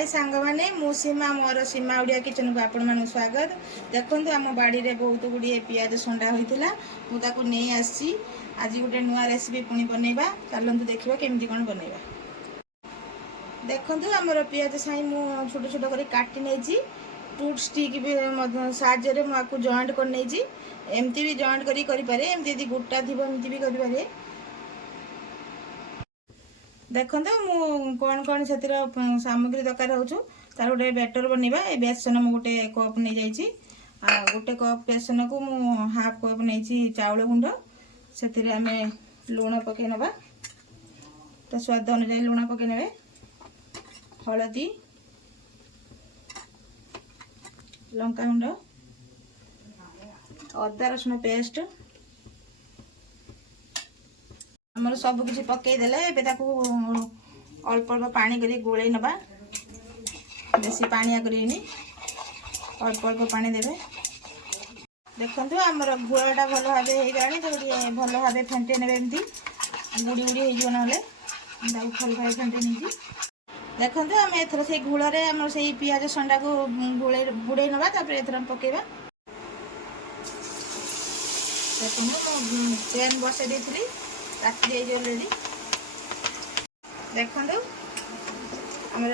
हाय सांग मैंने मु सीमा मोर सीमा ओडिया किचन को आपण मान स्वागत। देखो आम बाड़ी रे बहुत गुड़िए पियाज संडा होता मुझे नहीं आसी आज गोटे नुआ रेसिपी पुणी बनइबा। चलतु देखा केमती कौन बनइबा। देखो आमर पियाज साई मु छोट छोट कर काटी नहीं टूथ स्टिक भी साहाଯ୍य मुझे जॉइंट कर नहीं एमती भी जॉइंट करें एमती गोटा थी एमती भी करें। देखो मु कौन कौन से सामग्री दरकार हो तार गोटे बैटर बनवा। ये बेसन मु गोटे कप नहीं जाइए गोटे कप बेसन को मु हाफ कप नहीं चाउल गुंड से लुण पकई नवा तो स्वाद अनुसार लुण पकई ने हलदी लंका गुंड अदा रसुण पेस्ट आमर सब किसी पकईदेले अल्प अल्प पानी कर गोल नवा बेसी पानिया करनी अल्प अल्प पानी देवे। देखो आमर गुड़ाटा भल भाव हो भल भाव फेंटे ने गुड़ी गुड़ी हो ना भल भाव फेंटे नहीं। देखो आम एथर से गुड़ में से पियाज संडा को बुड़े नवा एथर पकेबा। देखो चेन बसई देती राति अलरेडी देखो आमर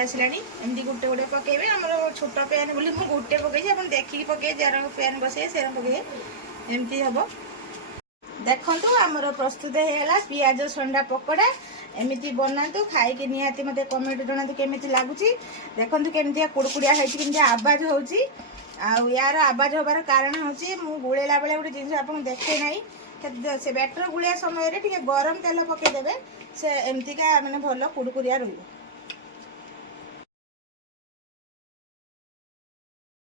आसला एमती गोटे गोटे पकेबे आमर छोट पैन बोली मुझे गोटे पकई आप देखिए पकई जार पैन बसे से पकई एमती हम। देखो आमर प्रस्तुत होगा पियाज संडा पकोड़ा एमती बनातु खाई निहाती मत कमेंट जनातु केमी लगुच। देखो केमती कुड़कुड़िया होती आवाज हो यार आवाज हबार कारण हूँ गुड़ेला बेले गोटे जिन आप देखे ना से बैटर गुलिया समय रे गरम तेल पकईदेवे से एमतीका मैंने भल कुड़कुड़िया रही।